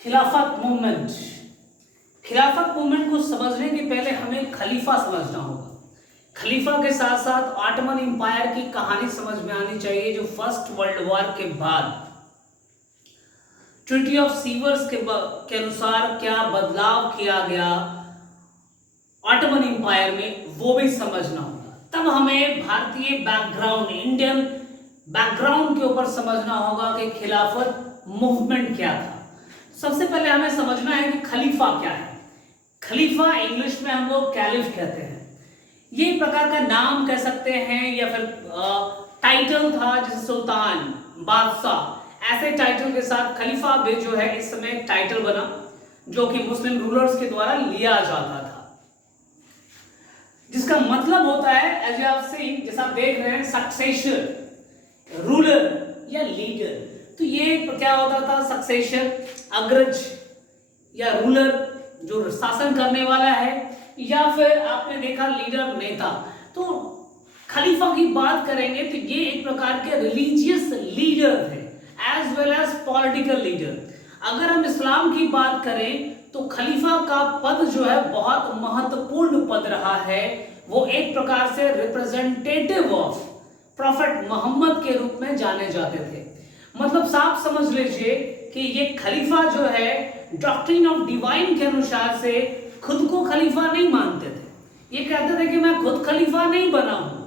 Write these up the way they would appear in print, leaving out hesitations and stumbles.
खिलाफत मूवमेंट। खिलाफत मूवमेंट को समझने के पहले हमें खलीफा समझना होगा। खलीफा के साथ साथ ऑटोमन एम्पायर की कहानी समझ में आनी चाहिए, जो फर्स्ट वर्ल्ड वॉर के बाद ट्रीटी ऑफ सीवर्स के अनुसार क्या बदलाव किया गया ऑटोमन एम्पायर में, वो भी समझना होगा। तब हमें भारतीय बैकग्राउंड, इंडियन बैकग्राउंड के ऊपर समझना होगा कि खिलाफत मूवमेंट क्या था। सबसे पहले हमें समझना है कि खलीफा क्या है। खलीफा इंग्लिश में हम लोग कैलिफ कहते हैं। ये एक प्रकार का नाम कह सकते हैं या फिर टाइटल था, जैसे सुल्तान, बादशाह, ऐसे टाइटल के साथ खलीफा भी जो है इस समय टाइटल बना, जो कि मुस्लिम रूलर्स के द्वारा लिया जाता था, जिसका मतलब होता है एज आप सीइंग, जैसा आप देख रहे हैं, सक्सेसर, रूलर या लीडर। तो ये क्या होता था, सक्सेसर, अग्रज या रूलर जो शासन करने वाला है, या फिर आपने देखा लीडर, नेता। तो खलीफा की बात करेंगे तो ये एक प्रकार के रिलीजियस लीडर थे as well as political leader. अगर हम इस्लाम की बात करें तो खलीफा का पद जो है बहुत महत्वपूर्ण पद रहा है। वो एक प्रकार से रिप्रेजेंटेटिव ऑफ प्रॉफेट मोहम्मद के रूप में जाने जाते थे। मतलब साफ समझ लीजिए कि ये खलीफा जो है डॉक्ट्रिन ऑफ डिवाइन के अनुसार से खुद को खलीफा नहीं मानते थे। ये कहते थे कि मैं खुद खलीफा नहीं बना हूं,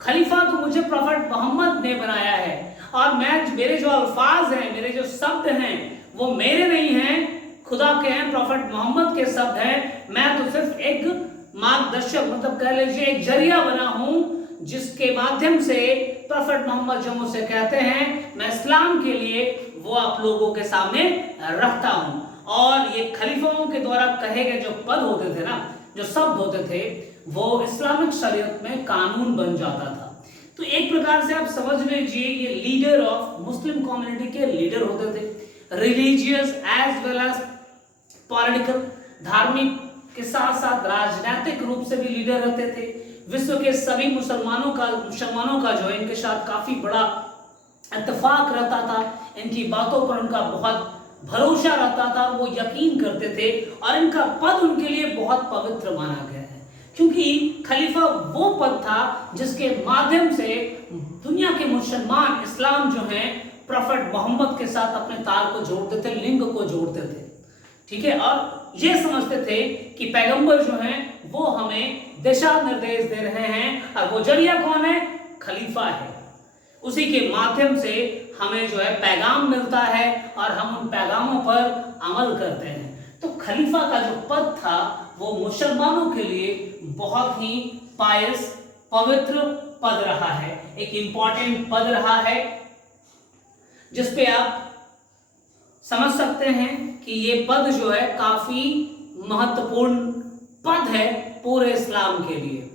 खलीफा तो मुझे प्रॉफेट मोहम्मद ने बनाया है, और मेरे जो अल्फाज हैं, मेरे जो शब्द हैं, वो मेरे नहीं हैं, खुदा के हैं, प्रॉफेट मोहम्मद के शब्द हैं। मैं तो सिर्फ एक मार्गदर्शक, मतलब कह लीजिए एक जरिया बना हूं, जिसके माध्यम से प्रॉफेट मोहम्मद जो मुझसे कहते हैं, मैं इस्लाम के लिए वो आप लोगों के सामने रखता हूं। और ये खलीफाओं के द्वारा कहे गए जो पद होते थे ना, जो शब्द होते थे, वो इस्लामिक शरीयत में कानून बन जाता था। तो एक प्रकार से आप समझ लीजिए ये लीडर ऑफ मुस्लिम कम्युनिटी के लीडर होते थे, religious as well as political, धार्मिक के साथ साथ राजनीतिक रूप से भी लीडर रहते थे। विश्व के सभी मुसलमानों का जो है इनके साथ काफी बड़ा इत्तेफाक रहता था, इनकी बातों पर उनका बहुत भरोसा रहता था, वो यकीन करते थे, और इनका पद उनके लिए बहुत पवित्र माना गया है, क्योंकि खलीफा वो पद था जिसके माध्यम से दुनिया के मुसलमान, इस्लाम जो है, प्रॉफेट मोहम्मद के साथ अपने तार को जोड़ते थे, लिंग को जोड़ते थे। ठीक है, और ये समझते थे कि पैगंबर जो हैं वो हमें दिशा निर्देश दे रहे हैं, और वो जरिया कौन है, खलीफा है। उसी के माध्यम से हमें जो है पैगाम मिलता है और हम उन पैगामों पर अमल करते हैं। तो खलीफा का जो पद था वो मुसलमानों के लिए बहुत ही पायस, पवित्र पद रहा है, एक इंपॉर्टेंट पद रहा है, जिसपे आप समझ सकते हैं कि ये पद जो है काफी महत्वपूर्ण पद है पूरे इस्लाम के लिए।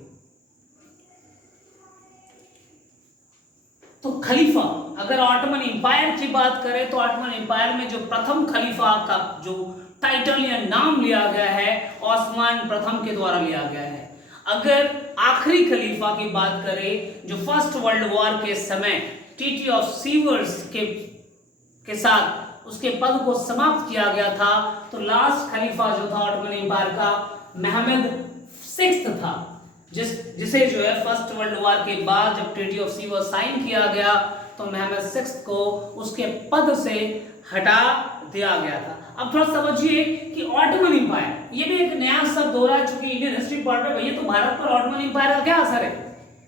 तो खलीफा, अगर ऑटोमन एम्पायर की बात करें तो ऑटोमन एम्पायर में जो प्रथम खलीफा का जो टाइटल या नाम लिया गया है, ओस्मान प्रथम के द्वारा लिया गया है। अगर आखिरी खलीफा की बात करें, जो फर्स्ट वर्ल्ड वॉर के समय ट्रीटी ऑफ सीवर्स के साथ उसके पद को समाप्त किया गया था, तो लास्ट खलीफा जो था ऑटोमन एम्पायर का, महमद सिक्स्थ था, जिसे जो है फर्स्ट वर्ल्ड वॉर के बाद जब ट्रीटी ऑफ सीवर्स साइन किया गया तो महमद सिक्स्थ को उसके पद से हटा दिया गया था। अब थोड़ा समझिए कि ऑटोमन एम्पायर, ये भी एक नया शब्द हो रहा है, चूंकि इंडियन हिस्ट्री पढ़ रहे भैया, तो भारत पर ऑटोमन एम्पायर का क्या असर है,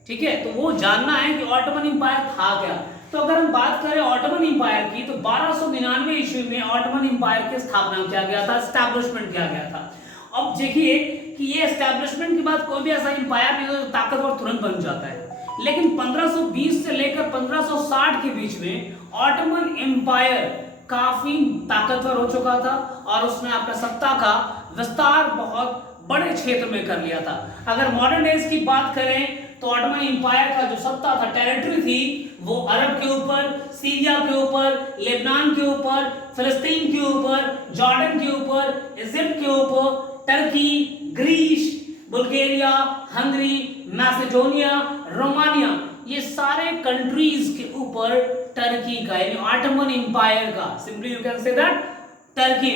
ठीक है, तो वो जानना है कि ऑटोमन एम्पायर था क्या। तो अगर हम बात करें ऑटोमन एम्पायर की, तो 1299 ईस्वी में ऑटोमन एम्पायर की स्थापना किया गया था, एस्टैब्लिशमेंट किया गया था। अब देखिए कि ये एस्टैब्लिशमेंट के बाद कोई भी ऐसा एम्पायर नहीं जो ताकतवर तुरंत बन जाता है, लेकिन 1520 से लेकर 1560 के बीच में ऑटोमन एम्पायर काफी ताकतवर हो चुका था, और उसने अपने सत्ता का विस्तार बहुत बड़े क्षेत्र में कर लिया था। अगर मॉडर्न डेज की बात करें तो ऑटोमन एम्पायर का जो सत्ता था, टेरिटरी थी, वो अरब के ऊपर, सीरिया के ऊपर, लेबनान के ऊपर, फिलिस्तीन के ऊपर, जॉर्डन के ऊपर, इजिप्ट के ऊपर, Turkey, Greece, Bulgaria, Hungary, Macedonia, Romania, ये सारे कंट्रीज के ऊपर टर्की का, यानी ऑटोमन एम्पायर का, simply you can say that Turkey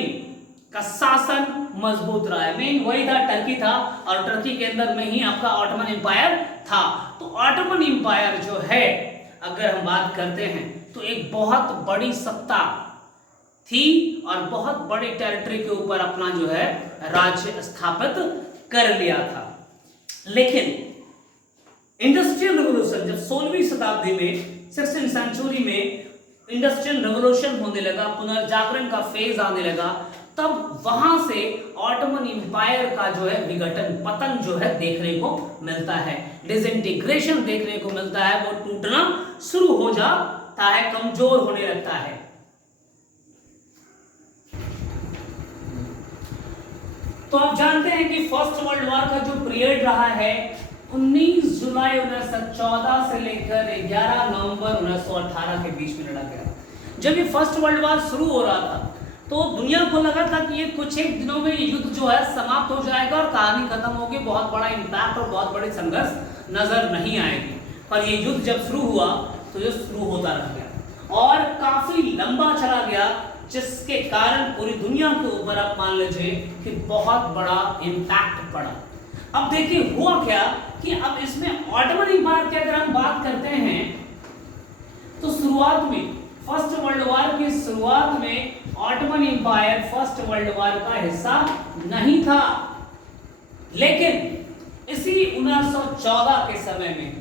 का शासन मजबूत रहा है। मेन वही था, टर्की था, और टर्की के अंदर में ही आपका ऑटोमन एम्पायर था। तो ऑटोमन एम्पायर जो है, अगर हम बात करते हैं तो एक बहुत बड़ी सत्ता थी और बहुत बड़ी टेरिटरी के ऊपर अपना जो है राज्य स्थापित कर लिया था। लेकिन इंडस्ट्रियल रिवॉल्यूशन जब 16वीं शताब्दी में, 16वीं सेंचुरी में इंडस्ट्रियल रिवॉल्यूशन होने लगा, पुनर्जागरण का फेज आने लगा, तब वहां से ऑटोमन एम्पायर का जो है विघटन, पतन जो है देखने को मिलता है, डिसइंटीग्रेशन देखने को मिलता है, वो टूटना शुरू हो जाता है, कमजोर होने लगता है। तो आप जानते हैं कि फर्स्ट वर्ल्ड वॉर का जो पीरियड रहा है 19 जुलाई 1914 से लेकर 11 नवंबर 1918 के बीच में लड़ा गया। जब ये फर्स्ट वर्ल्ड वॉर शुरू हो रहा था तो दुनिया को लगा था कि ये कुछ एक दिनों में ये युद्ध जो है समाप्त हो जाएगा और कहानी खत्म होगी, बहुत बड़ा इंपैक्ट और बहुत बड़ी संघर्ष नजर नहीं आएगी। पर ये युद्ध जब शुरू हुआ तो ये शुरू होता रह गया और काफी लंबा चला गया, जिसके कारण पूरी दुनिया के ऊपर आप मान लीजिए कि बहुत बड़ा इंपैक्ट पड़ा। अब देखिए हुआ क्या कि अब इसमें ऑटोमन एम्पायर की अगर हम बात करते हैं तो शुरुआत में फर्स्ट वर्ल्ड वॉर की शुरुआत में Ottoman Empire First World War का हिस्सा नहीं था। लेकिन इसी 1914 के समय में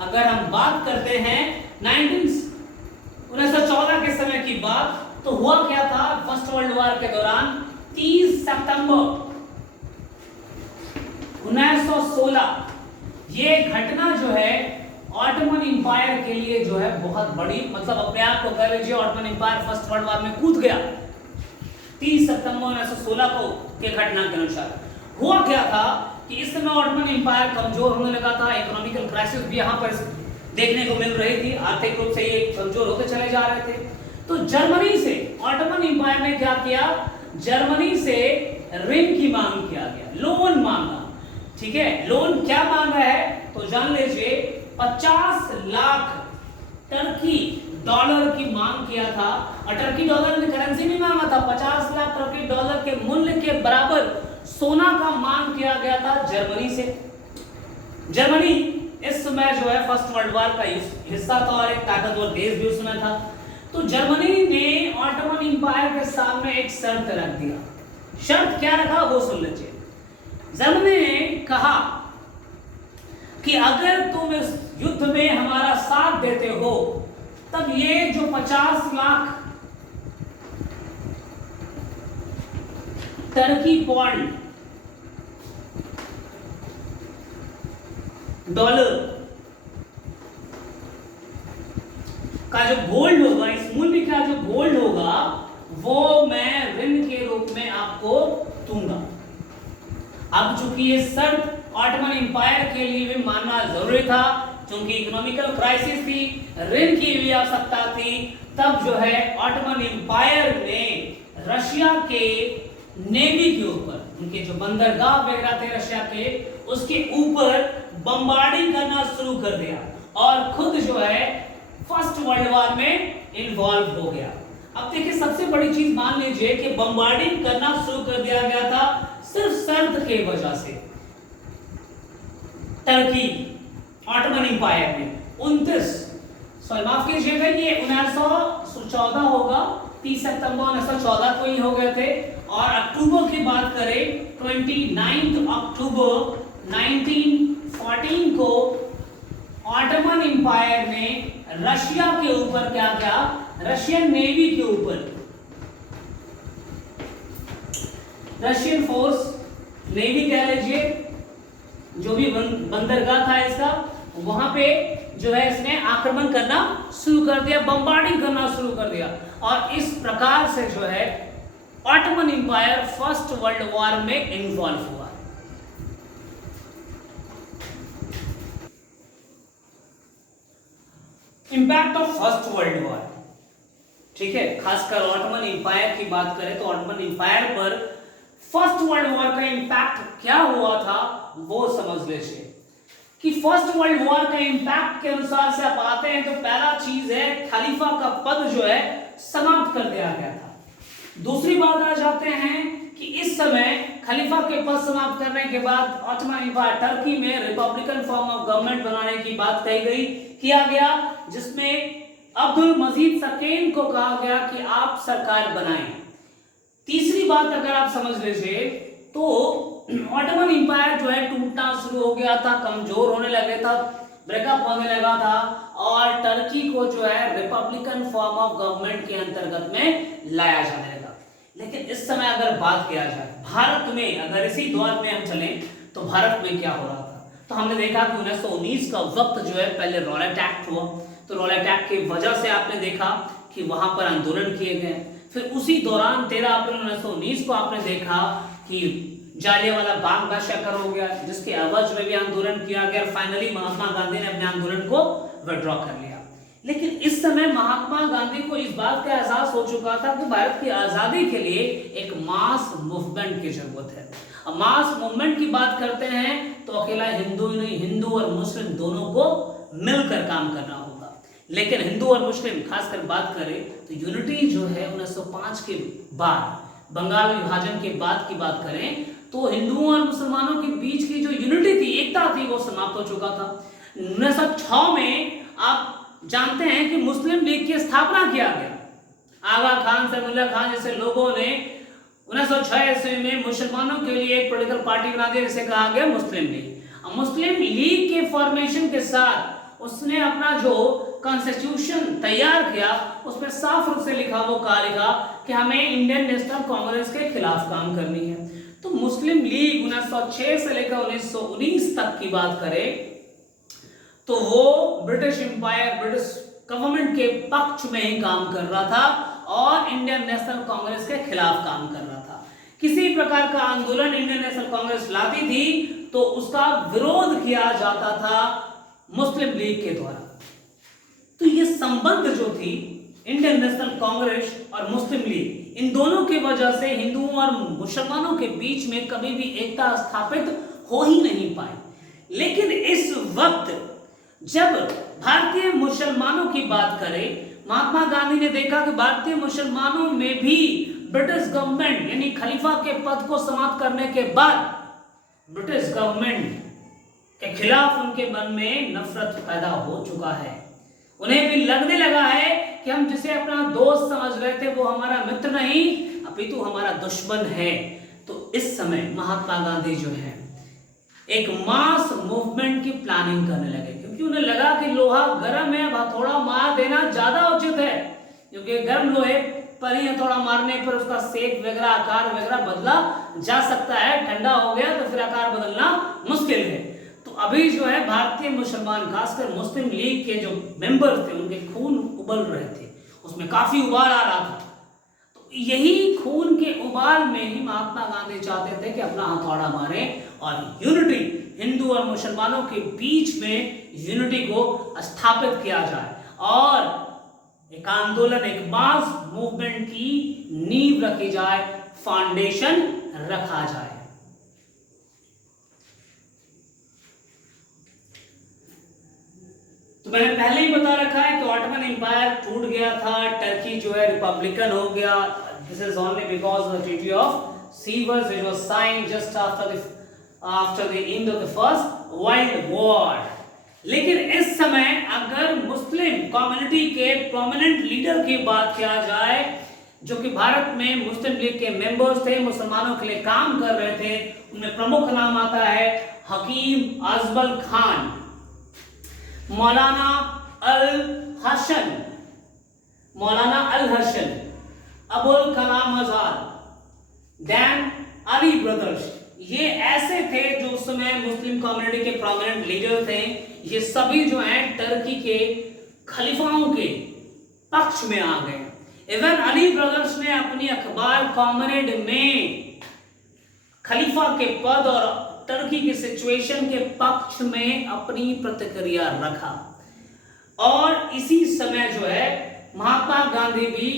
अगर हम बात करते हैं 1914 के समय की बात, तो हुआ क्या था फर्स्ट वर्ल्ड वॉर के दौरान 30 सितंबर 1916 ये घटना जो है ऑटोमन एम्पायर के लिए जो है बहुत बड़ी, मतलब अपने आप को कह लीजिए Ottoman Empire First World War में कूद गया 30 सितंबर 1916 को के घटना के अनुसार। हुआ क्या था कि इस समय ऑटोमन एम्पायर कमजोर होने लगा था, इकोनॉमिकल क्राइसिस भी यहाँ पर देखने को मिल रही थी, आर्थिक रूप से ये कमजोर होते चले जा रहे थे। तो जर्मनी से ऑटोमन एम्पायर ने क्या किया, जर्मनी से ऋण की मांग किया गया, लोन मांगा। ठीक है, लोन क्या मांगा है तो जान लीजिए 50 लाख टर्की डॉलर की मांग किया था, और टर्की डॉलर में करेंसी नहीं मांगा था, 50 लाख टर्की डॉलर के मूल्य के बराबर सोना का मांग किया गया था जर्मनी से। जर्मनी इस समय जो है फर्स्ट वर्ल्ड वॉर का हिस्सा था और एक ताकतवर देश भी उस समय था। तो जर्मनी ने ऑटोमन एम्पायर के सामने एक शर्त रख दिया। शर्त क्या रखा वो सुन लीजिए। जर्मनी ने कहा कि अगर तुम इस युद्ध में हमारा साथ देते हो तब ये जो 50 लाख टर्की पॉन्ड डॉलर का जो गोल्ड होगा, इस मूल्य का जो गोल्ड होगा वो मैं ऋण के रूप में आपको दूंगा। अब चूंकि ये शर्त ऑटोमन एम्पायर के लिए भी मानना जरूरी था, क्योंकि इकोनॉमिकल क्राइसिस थी, ऋण की भी आवश्यकता थी, तब जो है ऑटोमन एम्पायर ने रशिया के नेवी के ऊपर, उनके जो बंदरगाह वगैरह थे रशिया के, उसके ऊपर बमबार्डिंग करना शुरू कर दिया और खुद जो है फर्स्ट वर्ल्ड वॉर में इन्वॉल्व हो गया। अब देखिए सबसे बड़ी चीज मान लीजिए कि बमबार्डिंग करना शुरू कर दिया गया था सिर्फ शर्त के वजह से। टर्की ऑटोमन एम्पायर ने 29 माफ कीजिएगा, ये 1914 होगा, 30 सितंबर 1914 को ही हो गए थे, और अक्टूबर की बात करें 29 अक्टूबर 1914 को ऑटोमन एम्पायर ने रशिया के ऊपर क्या किया, रशियन नेवी के ऊपर, रशियन फोर्स नेवी कह लीजिए, जो भी बंदरगाह था इसका, वहां पे जो है इसने आक्रमण करना शुरू कर दिया, बमबार्डिंग करना शुरू कर दिया, और इस प्रकार से जो है Ottoman Empire First World War में इन्वॉल्व हुआ। Impact of First World War, ठीक है, खासकर ऑटोमन एम्पायर की बात करें तो ऑटोमन एम्पायर पर फर्स्ट वर्ल्ड वॉर का इंपैक्ट क्या हुआ था वो समझ लीजिए कि फर्स्ट वर्ल्ड वॉर का इंपैक्ट के अनुसार से आप आते हैं तो पहला चीज है खलीफा का पद जो है समाप्त कर दिया गया था। दूसरी बात आ जाते हैं कि इस समय खलीफा के पद समाप्त करने के बाद ऑटोमन एम्पायर टर्की में रिपब्लिकन फॉर्म ऑफ गवर्नमेंट बनाने की बात कही गई, किया गया, जिसमें अब्दुल मजीद सकेन को कहा गया कि आप सरकार बनाएं। तीसरी बात अगर आप समझ लीजिए तो ऑटोमन एम्पायर जो है टूटना शुरू हो गया था, कमजोर होने लगे था, ब्रेकअप होने लगा था और टर्की को जो है रिपब्लिकन फॉर्म ऑफ गवर्नमेंट के अंतर्गत में लाया जाने लगा। लेकिन इस समय अगर बात किया जाए भारत में, अगर इसी दौर में हम चलें तो भारत में क्या हो रहा था, तो हमने देखा कि 1919 का वक्त जो है पहले रॉलेट एक्ट हुआ, तो रॉलेट एक्ट की वजह से आपने देखा कि वहां पर आंदोलन किए गए। फिर उसी दौरान 13 अप्रैल 1919 को आपने देखा कि जालियांवाला बाग मैसेकर हो गया, जिसके एवज में भी आंदोलन किया गया। फाइनली महात्मा गांधी ने अपने आंदोलन को विड्रॉ कर लिया। लेकिन इस समय महात्मा गांधी को इस बात का एहसास हो चुका था कि भारत की आजादी के लिए एक मास मूवमेंट की जरूरत है। अब मास मूवमेंट की बात करते हैं तो अकेला हिंदू ही नहीं, हिंदू और मुस्लिम दोनों को मिलकर काम करना होगा। लेकिन हिंदू और मुस्लिम खासकर बात करें तो यूनिटी जो है 1905 के बाद, बंगाल विभाजन के बाद की बात करें तो हिंदुओं और मुसलमानों के बीच की जो यूनिटी थी, एकता थी, वो समाप्त हो चुका था। 1906 में आप जानते हैं कि मुस्लिम लीग की स्थापना किया गया। आगा खान, सैफुल्लाह खान जैसे लोगों ने 1906 ईस्वी में मुसलमानों के लिए एक पॉलिटिकल पार्टी बना दी, जिसे कहा गया मुस्लिम लीग। मुस्लिम लीग के फॉर्मेशन के साथ उसने अपना जो कॉन्स्टिट्यूशन तैयार किया उसमें साफ रूप से लिखा कि हमें इंडियन नेशनल कांग्रेस के खिलाफ काम करनी है। तो मुस्लिम लीग 1906 से लेकर 1919 तक की बात करें तो वो ब्रिटिश एम्पायर, ब्रिटिश गवर्नमेंट के पक्ष में ही काम कर रहा था और इंडियन नेशनल कांग्रेस के खिलाफ काम कर रहा था। किसी प्रकार का आंदोलन इंडियन नेशनल कांग्रेस लाती थी तो उसका विरोध किया जाता था मुस्लिम लीग के द्वारा। तो ये संबंध जो थी इंडियन नेशनल कांग्रेस और मुस्लिम लीग, इन दोनों की वजह से हिंदुओं और मुसलमानों के बीच में कभी भी एकता स्थापित हो ही नहीं पाई। लेकिन इस वक्त जब भारतीय मुसलमानों की बात करें, महात्मा गांधी ने देखा कि भारतीय मुसलमानों में भी ब्रिटिश गवर्नमेंट यानी खलीफा के पद को समाप्त करने के बाद ब्रिटिश गवर्नमेंट के खिलाफ उनके मन में नफरत पैदा हो चुका है। उन्हें भी लगने लगा है कि हम जिसे अपना दोस्त समझ रहे थे वो हमारा मित्र नहीं अपितु हमारा दुश्मन है। तो इस समय महात्मा गांधी जो है एक मास मूवमेंट की प्लानिंग करने लगे, क्योंकि उन्हें लगा कि लोहा गर्म है, हथौड़ा मार देना ज्यादा उचित है, क्योंकि गर्म लोहे पर ही हथौड़ा मारने पर उसका शेप वगैरह, आकार वगैरह बदला जा सकता है, ठंडा हो गया तो फिर आकार बदलना मुश्किल है। तो अभी जो है भारतीय मुसलमान, खासकर मुस्लिम लीग के जो मेंबर्स थे उनके खून उबल रहे थे, उसमें काफी उबाल आ रहा था। तो यही खून के उबाल में ही महात्मा गांधी चाहते थे कि अपना हथौड़ा मारें और यूनिटी, हिंदू और मुसलमानों के बीच में यूनिटी को स्थापित किया जाए और एक आंदोलन, एक मास मूवमेंट की नींव रखी जाए, फाउंडेशन रखा जाए। तो मैंने पहले ही बता रखा है कि ऑटोमन एम्पायर टूट गया था, टर्की जो है रिपब्लिकन हो गया। This is only because of the treaty of sewers which was signed just after the end of the first World war. लेकिन इस समय अगर मुस्लिम कम्युनिटी के प्रोमिनेंट लीडर की बात किया जाए जो कि भारत में मुस्लिम लीग के मेंबर्स थे, मुसलमानों के लिए काम कर रहे थे, उनमें प्रमुख नाम आता है हकीम अजमल खान, मौलाना अल हसन, अबुल कलाम आजाद, देन अली ब्रदर्स। ये ऐसे थे जो उस समय मुस्लिम कम्युनिटी के प्रोमिनेंट लीडर थे। ये सभी जो हैं टर्की के खलीफाओं के पक्ष में आ गए। इवन अली ब्रदर्स ने अपनी अखबार कॉमरेड में खलीफा के पद और टर्की की सिचुएशन के पक्ष में अपनी प्रतिक्रिया रखा। और इसी समय जो है महात्मा गांधी भी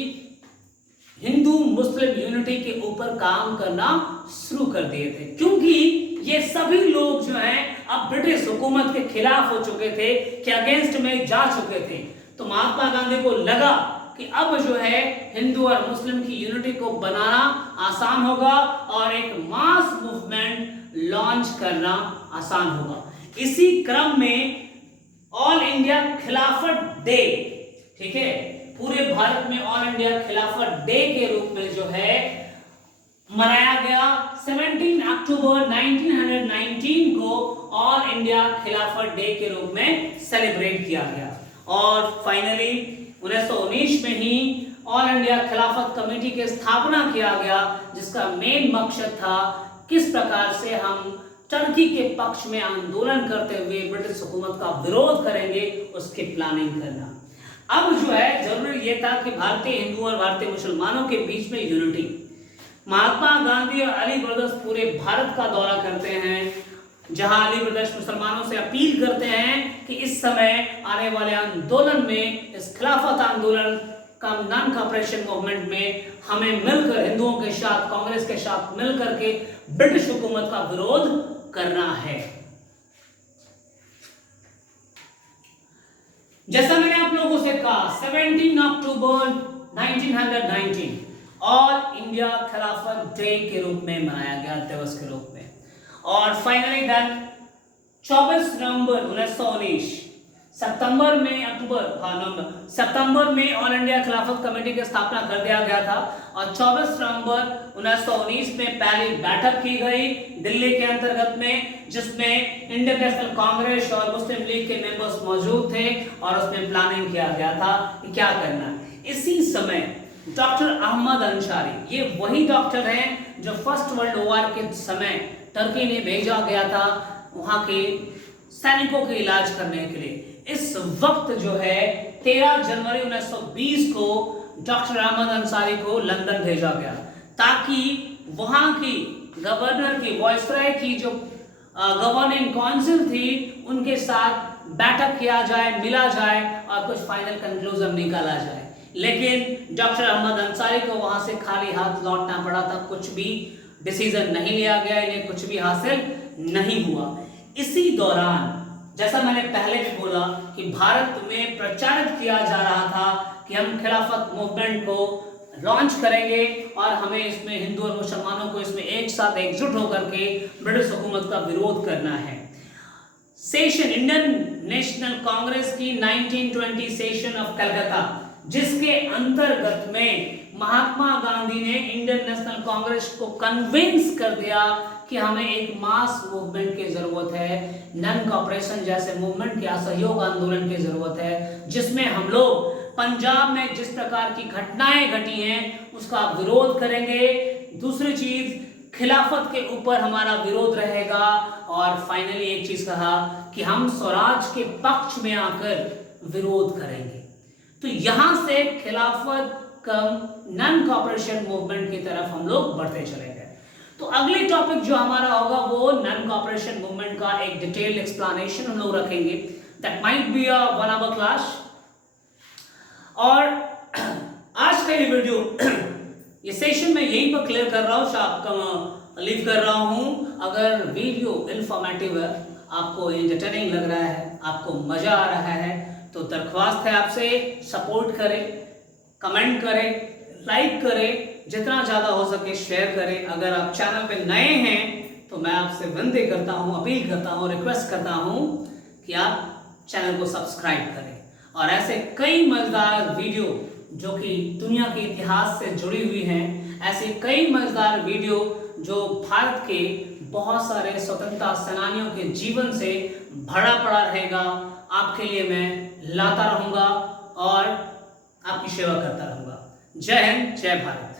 हिंदू मुस्लिम यूनिटी के ऊपर काम करना शुरू कर दिए थे, क्योंकि ये सभी लोग जो हैं अब ब्रिटिश हुकूमत के खिलाफ हो चुके थे, कि अगेंस्ट में जा चुके थे। तो महात्मा गांधी को लगा कि अब जो है हिंदू और मुस्लिम की यूनिटी को बनाना आसान होगा और एक मास मूवमेंट लॉन्च करना आसान होगा। इसी क्रम में ऑल इंडिया खिलाफत डे, ठीक है, पूरे भारत में ऑल इंडिया खिलाफत डे के रूप में जो है मनाया गया। 17 अक्टूबर 1919 को ऑल इंडिया खिलाफत डे के रूप में सेलिब्रेट किया गया और फाइनली 1919 में ही ऑल इंडिया खिलाफत कमेटी की स्थापना किया गया, जिसका मेन मकसद था किस प्रकार से हम टर्की के पक्ष में आंदोलन करते हुए ब्रिटिश हुकूमत का विरोध करेंगे, उसकी प्लानिंग करना। अब जो है जरूरी यह था कि भारतीय हिंदुओं और भारतीय मुसलमानों के बीच में यूनिटी। महात्मा गांधी और अली ब्रदर्स पूरे भारत का दौरा करते हैं, जहां अली ब्रदर्स मुसलमानों से अपील करते हैं कि इस समय आने वाले आंदोलन में, इस खिलाफत आंदोलन का नॉन कॉपरेशन मूवमेंट में हमें मिलकर हिंदुओं के साथ, कांग्रेस के साथ मिलकर के ब्रिटिश हुकूमत का विरोध करना है। जैसा मैंने आप लोगों से कहा 17 अक्टूबर 1919 ऑल इंडिया खिलाफत डे के रूप में मनाया गया, दिवस के रूप में। और फाइनली डन 24 नवंबर 1919 सितंबर में ऑल इंडिया खिलाफत कमेटी की स्थापना कर दिया गया था और 24 नवंबर 1919 में पहली बैठक की गई दिल्ली के अंतर्गत में, जिसमें इंडियन नेशनल कांग्रेस और मुस्लिम लीग के मेंबर्स मौजूद थे और उसमें प्लानिंग किया गया था कि क्या करना है। इसी समय डॉक्टर अहमद अंसारी, ये वही डॉक्टर हैं जो फर्स्ट वर्ल्ड वॉर के समय टर्की ने भेजा गया था वहां के सैनिकों के इलाज करने के लिए। इस वक्त जो है 13 जनवरी 1920 को डॉक्टर अहमद अंसारी को लंदन भेजा गया ताकि वहां की गवर्नर की, वॉइसरॉय की जो गवर्निंग काउंसिल थी, उनके साथ बैठक किया जाए, मिला जाए और कुछ फाइनल कंक्लूजन निकाला जाए। लेकिन डॉक्टर अहमद अंसारी को वहां से खाली हाथ लौटना पड़ा था, कुछ भी डिसीजन नहीं लिया गया, इन्हें कुछ भी हासिल नहीं हुआ। इसी दौरान जैसा मैंने पहले भी बोला कि भारत में प्रचारित किया जा रहा था कि हम खिलाफत मूवमेंट को लॉन्च करेंगे और हमें इसमें हिंदू और मुसलमानों को इसमें एक साथ एकजुट होकर के ब्रिटिश हुकूमत का विरोध करना है। सेशन इंडियन नेशनल कांग्रेस की 1920 सेशन ऑफ कलकत्ता, जिसके अंतर्गत में महात्मा गांधी ने इंडियन नेशनल कांग्रेस को कन्विंस कर दिया कि हमें एक मास मूवमेंट की जरूरत है, नॉन कॉपरेशन जैसे मूवमेंट की, असहयोग आंदोलन की जरूरत है, जिसमें हम लोग पंजाब में जिस प्रकार की घटनाएं घटी हैं उसका विरोध करेंगे। दूसरी चीज, खिलाफत के ऊपर हमारा विरोध रहेगा और फाइनली एक चीज कहा कि हम स्वराज के पक्ष में आकर विरोध करेंगे। तो यहां से खिलाफत कम नॉन कॉपरेशन मूवमेंट की तरफ हम लोग बढ़ते चले गए। तो अगले टॉपिक जो हमारा होगा वो नॉन कॉपरेशन मूवमेंट का एक डिटेल्ड एक्सप्लेनेशन हम लोग रखेंगे। That might be a 1 hour class. और आज का ये वीडियो ये सेशन मैं यहीं पर क्लियर कर रहा हूँ, आपका लीव कर रहा हूँ। अगर वीडियो इंफॉर्मेटिव है, आपको एंटरटेनिंग लग रहा है, आपको मजा आ रहा है, तो दरख्वास्त है आपसे सपोर्ट करें, कमेंट करें, लाइक करें, जितना ज़्यादा हो सके शेयर करें। अगर आप चैनल पे नए हैं तो मैं आपसे विनती करता हूँ, अपील करता हूँ, रिक्वेस्ट करता हूँ कि आप चैनल को सब्सक्राइब करें। और ऐसे कई मजेदार वीडियो जो कि दुनिया के इतिहास से जुड़ी हुई हैं, ऐसे कई मजेदार वीडियो जो भारत के बहुत सारे स्वतंत्रता सेनानियों के जीवन से भरा पड़ा रहेगा, आपके लिए मैं लाता रहूँगा और आपकी सेवा करता रहूँगा। जय हिंद, जय भारत।